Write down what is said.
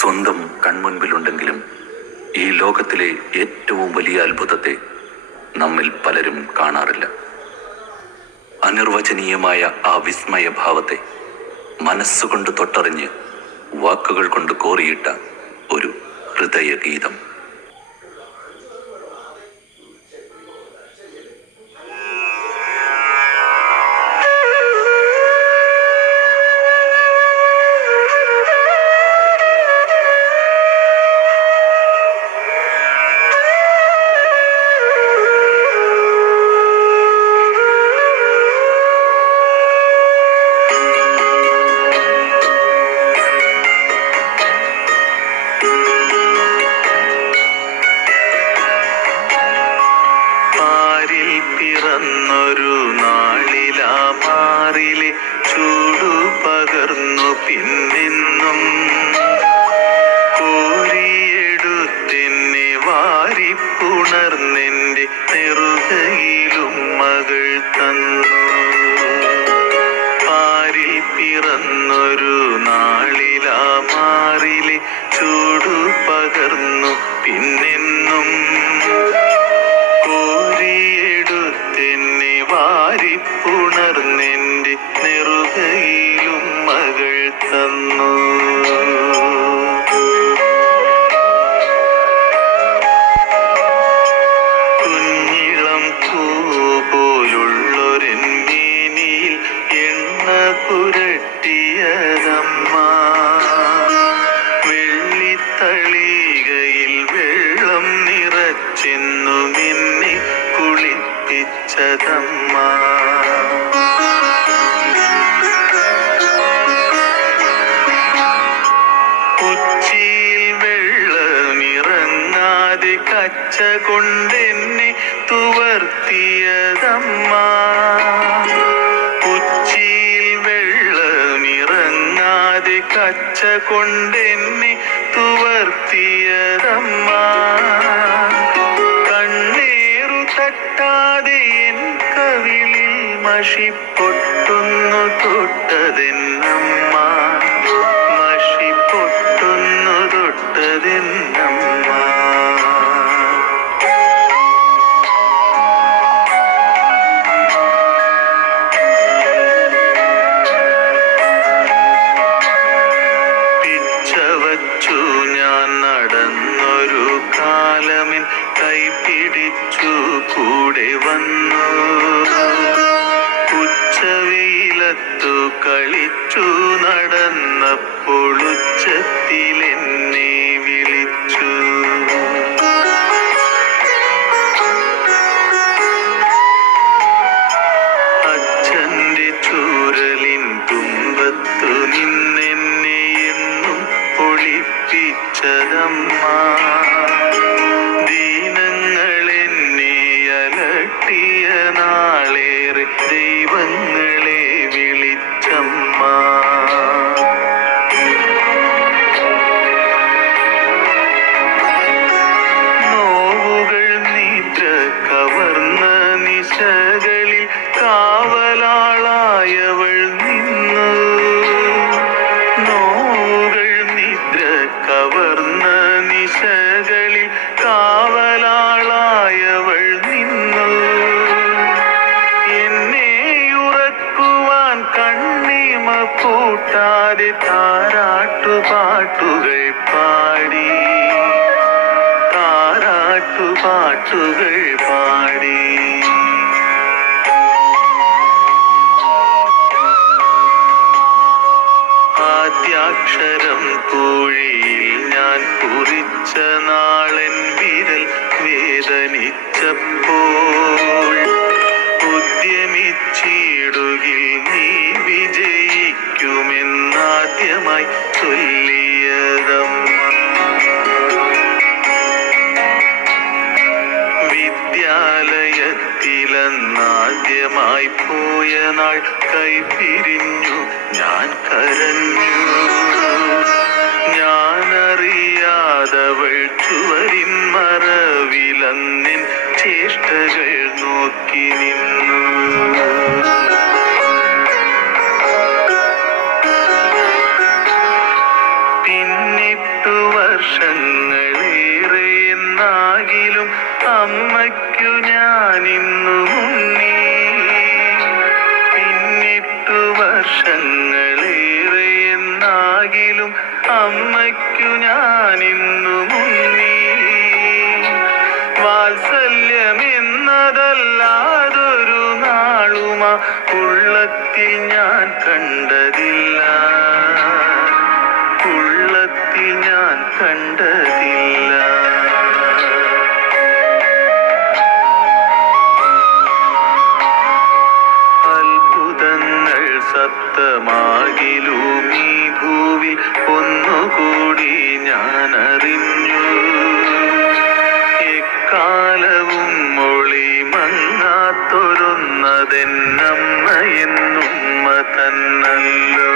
സ്വന്തം കൺമുൻപിലുണ്ടെങ്കിലും ഈ ലോകത്തിലെ ഏറ്റവും വലിയ അത്ഭുതത്തെ നമ്മിൽ പലരും കാണാറില്ല. അനിർവചനീയമായ ആ വിസ്മയഭാവത്തെ മനസ്സുകൊണ്ട് തൊട്ടറിഞ്ഞ് വാക്കുകൾ കൊണ്ട് കോറിയിട്ട ഒരു ഹൃദയഗീതം. പിറന്നൊരു നാളിലാ മാറിലെ ചൂടു പകർന്നു പിന്നെന്നും. കോരിയെടുത്തെന്നെ വാരിപ്പുണർന്നെന്റെ നെറുകയിലും മകൾ തന്നു. പാരിൽ പിറന്നൊരു നാളിലാ മാറിലെ ചൂടു പകർന്നു പിന്നെന്നും. തന്നു കുഞ്ഞിളം പോലുള്ളൊരൻ മീനിയിൽ എണ്ണ പുരട്ടിയതമ്മ. വെള്ളിത്തളികയിൽ വെള്ളം നിറച്ചെന്നു നിന്നെ കുളിപ്പിച്ചതമ്മ. കൊണ്ടെന്നെ തുവർത്തിയതമ്മ. ഉച്ചിയിൽ വെള്ളമിറങ്ങാതെ കച്ച കൊണ്ടെന്നെ തുവർത്തിയതമ്മ. കണ്ണേറു തട്ടാതെ എൻ കവിളിൽ മഷിപ്പൊട്ടുന്നു തൊട്ടതെന്നമ്മ ഉച്ചവെയിലത്തു കളിച്ചു നടന്നപ്പോൾ ഉച്ചത്തിലെന്നെ വിളിച്ചു. അച്ഛന്റെ ചൂരലിൻ തുമ്പത്തു നിന്നെന്നെ എന്നും ഒളിപ്പിച്ചതമ്മ. ദീനങ്ങളെന്നെ അലട്ടിയ നാളേറെ ദൈവങ്ങളെ താരാട്ടുപാട്ടുകൾ പാടി. ആദ്യാക്ഷരം പൂഴിയിൽ ചിലന്നാദ്യമായി പോയ നാൾ കൈപിരിഞ്ഞു ഞാൻ കരഞ്ഞു. ഞാനറിയാതവൾ ചുവരിൻ മറവിലന്നിൻ ചേഷ്ടകൾ നോക്കി നിന്നു. പിന്നിട്ടു വർഷങ്ങളേറെ എന്നാകിലും അമ്മയ്ക്ക് ഞാനിന്നു മുന്നേ പിന്നിട്ടു വർഷങ്ങളേറെ എന്നാകിലും അമ്മയ്ക്കു ഞാനിന്നു മുന്നേ വാത്സല്യമെന്നതല്ലാതൊരു നാളുമാ ഉള്ളത്തിൽ ഞാൻ കണ്ടതില്ല. ഉള്ളത്തിൽ ഞാൻ കണ്ടതില്ല സത്തമാകിലും ഈ ഭൂവിൽ ഒന്നുകൂടി ഞാൻ അറിഞ്ഞു എക്കാലവും മൊളി മങ്ങാത്തൊരുന്നതെന്നമ്മ എന്നുമ്മ തന്നല്ലോ.